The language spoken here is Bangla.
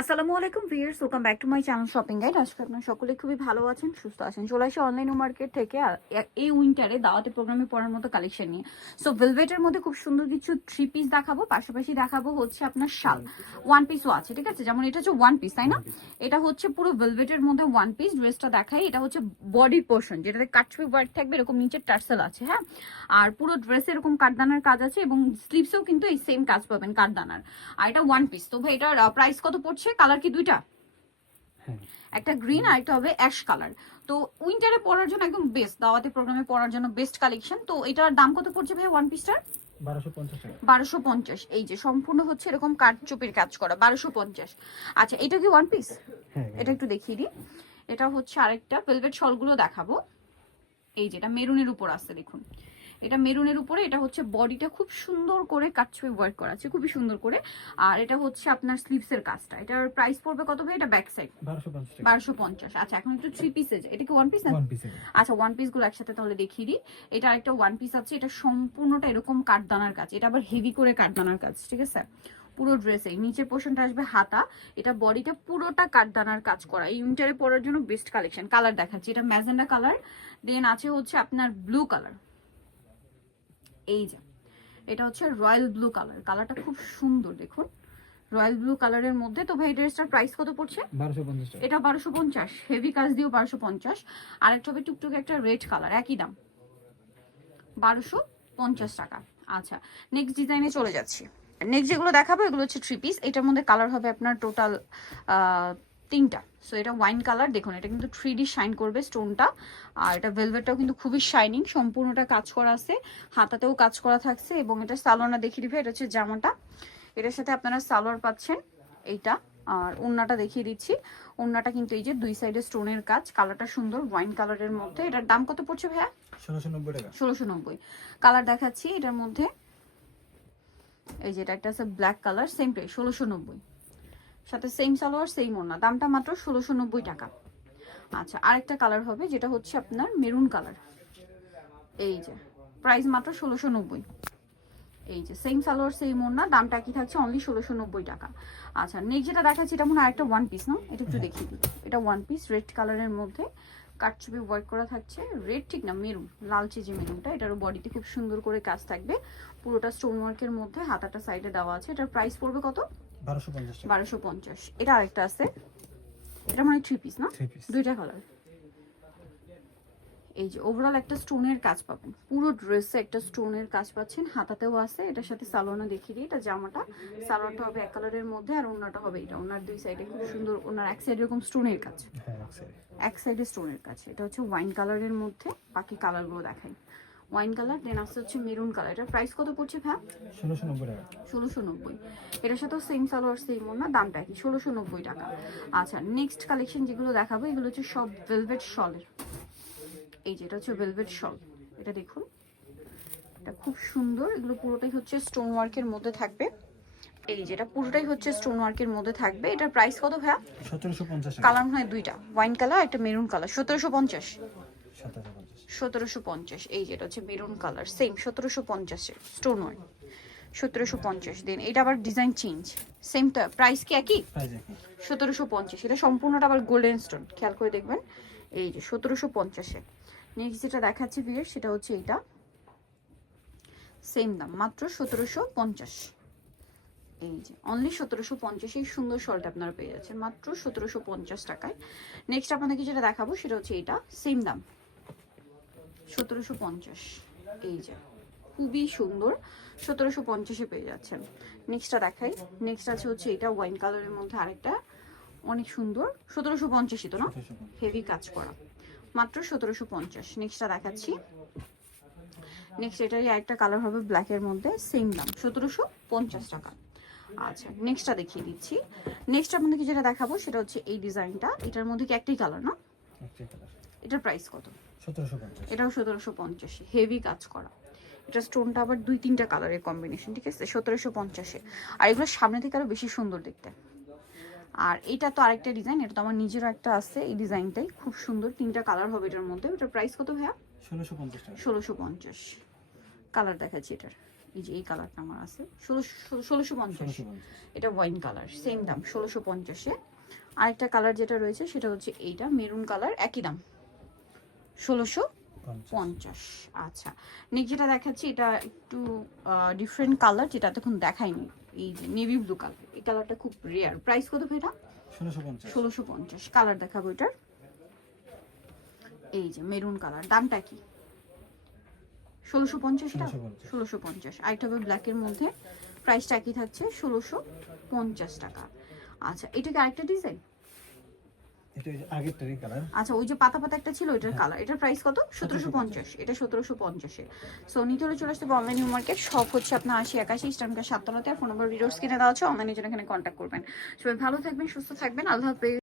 আসসালামু আলাইকুম viewers, welcome back to my channel shopping guide. আজকে আপনারা সকলে খুবই ভালো আছেন, সুস্থ আছেন। চলে আসি অনলাইন মার্কেট থেকে আর এই উইন্টারে দাওয়াতে প্রোগ্রামে পড়ার মতো কালেকশন নিয়ে। সো ভেলভেটের মধ্যে খুব সুন্দর কিছু থ্রি পিস দেখাবো, পাশাপাশি দেখাবো হচ্ছে আপনার শাল ওয়ান পিসও আছে, ঠিক আছে? যেমন এটা হচ্ছে ওয়ান পিস, তাই না? এটা হচ্ছে পুরো ভেলভেটের মধ্যে ওয়ান পিস। ড্রেসটা দেখাই, এটা হচ্ছে বডির পোর্শন, যেটাতে কাটছবি ওয়ার্ক থাকবে, এরকম নিচের টার্সেল আছে, হ্যাঁ। আর পুরো ড্রেসে এরকম কাঠদানার কাজ আছে এবং স্লিভসেও কিন্তু এই সেম কাজ পাবেন কাঠদানার। আর এটা ওয়ান পিস। তো ভাই এটার প্রাইস কত পড়ছে? কালার কি দুইটা? একটা গ্রিন আর একটা হবে অ্যাশ কালার। তো উইন্টারে পরার জন্য একদম বেস্ট, দাওয়াতে প্রোগ্রামে পরার জন্য বেস্ট কালেকশন। তো এটার দাম কত পড়ছে ভাই ওয়ান পিসটার? 1250। এই যে সম্পূর্ণ হচ্ছে এরকম কাঠচুপির কাজ করা, 1250। আচ্ছা, এটা কি ওয়ান পিস? এটা একটু দেখিয়ে দিই। এটা হচ্ছে আরেকটা ভেলভেট শলগুলো দেখাবো। এই যেটা মেরুনের উপর আছে, দেখুন এটা মেরুনের উপরে। এটা হচ্ছে বডিটা খুব সুন্দর করে কাটছবি ওয়ার্ক করা আছে, খুবই সুন্দর করে। আর এটা হচ্ছে আপনার স্লিভসের কাজটা। এটার প্রাইস পড়বে কত ভাই? এটা ব্যাক সাইড 1250। আচ্ছা, এখন একটু থ্রি পিসে যায়। এটা কি ওয়ান পিস না? আচ্ছা, ওয়ান পিস গুলো একসাথে তাহলে দেখিয়ে দিই। এটা আরেকটা ওয়ান পিস আছে, এটা সম্পূর্ণটা এরকম কাঠদানার কাজ। এটা আবার হেভি করে কাঠদানার কাজ, ঠিক আছে? পুরো ড্রেসে নিচের পোর্শনটা আসবে হাতা, এটা বডিটা পুরোটা কাঠদানার কাজ করা। এই উইন্টারে পরার জন্য বেস্ট কালেকশন। কালার দেখাচ্ছি, এটা ম্যাজেন্ডা কালার, দেন আছে হচ্ছে আপনার ব্লু কালার। এই যে এটা হচ্ছে রয়্যাল ব্লু কালার, কালারটা খুব সুন্দর, দেখুন রয়্যাল ব্লু কালারের মধ্যে। তো ভাই ড্রেসটার প্রাইস কত পড়ছে? 1250। এটা 1250, হেভি কাজ দিয়েও 1250। আর একটা হবে টুকটুকে একটা রেড কালার, একই দাম 1250 টাকা। আচ্ছা, নেক্সট ডিজাইনে চলে যাচ্ছি। নেক্সট যেগুলো দেখাবো এগুলো হচ্ছে থ্রি পিস। এটার মধ্যে কালার হবে আপনার টোটাল তিনটা। সো এটা ওয়াইন কালার, দেখুন এটা কিন্তু 3D শাইন করবে স্টোনটা। আর এটা ভেলভেটটাও কিন্তু খুবই শাইনিং, সম্পূর্ণটা কাজ করা আছে, হাতাতেও কাজ করা থাকছে। এবং এটা সালোয়ারটা দেখিয়ে দিবে, এটা হচ্ছে জামাটা, এটার সাথে আপনারা সালোয়ার পাচ্ছেন এইটা। আর ওড়নাটা দেখিয়ে দিচ্ছি, ওড়নাটা কিন্তু এই যে দুই সাইডে স্টোনের কাজ, কালারটা সুন্দর ওয়াইন কালারের মধ্যে। এটার দাম কত পড়ছে ভাইয়া? 1690 টাকা। 1690। কালার দেখাচ্ছি এটার মধ্যে, এই যে এটা একটা আছে ব্ল্যাক কালার, সেম প্রাইস 1690, সাথে সেম সালোয়ার সেম ওড়না, দামটা মাত্র 1690 টাকা। আচ্ছা, আরেকটা কালার হবে যেটা হচ্ছে আপনার মেরুন কালার, এই যে প্রাইস মাত্র 1690। এই যে সেম সালোয়ার সেম ওড়না, দামটা কি থাকছে? অনলি 1690 টাকা। আচ্ছা, নেক্সট যেটা দেখাচ্ছি এটা মনে হয় আরেকটা ওয়ান পিস, না? এটা একটু দেখিয়ে দিই। এটা ওয়ান পিস রেড কালারের মধ্যে কাটছবি ওয়ার্ক করা থাকছে। রেড ঠিক না, মেরুন, লালচে যে মেরুনটা, এটারও বডিতে খুব সুন্দর করে কাজ থাকবে, পুরোটা স্টোন ওয়ার্কের মধ্যে, হাতাটা সাইডে দেওয়া আছে। এটার প্রাইস পড়বে কত? 1250 টাকা। 1250। এটা আরেকটা আছে, এটা মানে থ্রি পিস, না? দুইটা কালার। এই যে ওভারঅল একটা স্টোনের কাজ পাবেন, পুরো ড্রেসে একটা স্টোনের কাজ পাচ্ছেন, হাতাতেও আছে। এটার সাথে সালোয়ারটা দেখিয়ে দিই, এটা জামাটা, সালোয়ারটা হবে এক কালারের মধ্যে, আর ওড়নাটা হবে এটা। ওড়নার দুই সাইডে খুব সুন্দর, ওড়নার এক সাইডে এরকম স্টোনের কাজ, এক সাইডে স্টোনের কাজ। এটা হচ্ছে ওয়াইন কালারের মধ্যে, বাকি কালারগুলো দেখাই। ওয়াইন কালার, দেন আসছে হচ্ছে মেরুন কালার। এটার প্রাইস কত পড়ছে ভাই? 1690 টাকা। 1690। এটার সাথেও সেম সালোয়ার সেম ওড়না, দামটা কি? 1690 টাকা। আচ্ছা, নেক্সট কালেকশন যেগুলো দেখাবো এগুলো হচ্ছে সব ভেলভেট শলের। এই যে এটা হচ্ছে ভেলভেট শল, এটা দেখুন, এটা খুব সুন্দর। এগুলো পুরোটাই হচ্ছে স্টোন ওয়ার্কের মধ্যে থাকবে। এই যেটা পুরোটাই হচ্ছে স্টোন ওয়ার্কের মধ্যে থাকবে। এটার প্রাইস কত ভাইয়া? 1750 টাকা। কালার হয় দুইটা, ওয়াইন কালার একটা মেরুন কালার, 1750। 1750। 1750। এই যেটা হচ্ছে maroon colour, same 1750 stone work, 1750। দেন এটা আবার ডিজাইন চেঞ্জ, সেম তো প্রাইস কি একই? প্রাইস একই। 1750। এটা সম্পূর্ণটা আবার গোল্ডেন স্টোন, খেয়াল করে দেখবেন। এই যে 1750-এ। নেক্সট যেটা দেখাচ্ছি ভিউয়ার সেটা হচ্ছে এইটা, সেম দাম মাত্র 1750। এই যে অনলি 1750, এই সুন্দর শর্ট আপনারা পেয়ে যাচ্ছেন মাত্র 1750 টাকায়। নেক্সট আপনাদেরকে যেটা দেখাবো সেটা হচ্ছে এইটা, সেম দাম 1750। এই যে খুবই সুন্দর, 1750-এ পেয়ে যাচ্ছেন। নেক্সটটা দেখাই, নেক্সট আছে হচ্ছে এটা ওয়াইন কালারের মধ্যে আরেকটা, অনেক সুন্দর, 1750-ই তো, না? হেভি কাজ করা, মাত্র 1750। নেক্সটটা দেখাচ্ছি, নেক্সট এটারই আরেকটা কালার হবে ব্ল্যাকের মধ্যে, সেম দাম 1750 টাকা। আচ্ছা, নেক্সটটা দেখিয়ে দিচ্ছি। নেক্সট আপনাদেরকে যেটা দেখাবো সেটা হচ্ছে এই ডিজাইনটা, এটার মধ্যে কি একটাই কালার, না? একই কালার। এটার প্রাইস কত? 1750। এটাও 1750, হেভি কাজ করা। এটা স্টোনটা আবার দুই তিনটা কালারের কম্বিনেশন, ঠিক আছে? 1750-এ। আর এগুলো সামনে থেকে আরো বেশি সুন্দর দেখতে। আর এটা তো আরেকটা ডিজাইন, এটা তো আমার নিজেরও একটা আছে, এই ডিজাইনটাই খুব সুন্দর, তিনটা কালার হবে এটার মধ্যে। এটার প্রাইস কত ভাইয়া? 1650 টাকা। 1650। কালার দেখাচ্ছি এটার, এই যে এই কালারটা আমার আছে 1650। 1650 এটা ওয়াইন কালার, সেম দাম 1650-এ। আরেকটা কালার যেটা রয়েছে সেটা হচ্ছে এইটা মেরুন কালার, একই দাম 1650। আচ্ছা, নেক্সট যেটা দেখাচ্ছি এটা একটু ডিফারেন্ট কালার, যেটা এতক্ষণ দেখাইনি। এই যে নেভি ব্লু কালার, এই কালারটা খুব রেয়ার। প্রাইস কত ভাই এটা? 1650 1650। কালার দেখাবো এটার, এই যে মেরুন কালার, দামটা কি? 1650 টা 1650। আরেকটা হবে ব্ল্যাকের মধ্যে, প্রাইসটা একই থাকছে 1650 টাকা। আচ্ছা, এটা কি আরেকটা ডিজাইন? এটা এই যে আগেরটারই কালার। আচ্ছা, ওই যে পাতা পাতা একটা ছিল ওইটার কালার, এটার প্রাইস কত? 1750। এটা 1750-এ। সো নিতে হলে চলে আসতে হবে অনলাইন মার্কেট, শপ হচ্ছে আপনার 8081 ইস্টার্নকা 7তলাতে। ফোন নাম্বার ভিডিওস কিনে দেওয়া আছে, অনলাইনের জন্য এখানে কন্ট্যাক্ট করবেন। সবাই ভালো থাকবেন, সুস্থ থাকবেন, আল্লাহ হাফেজ।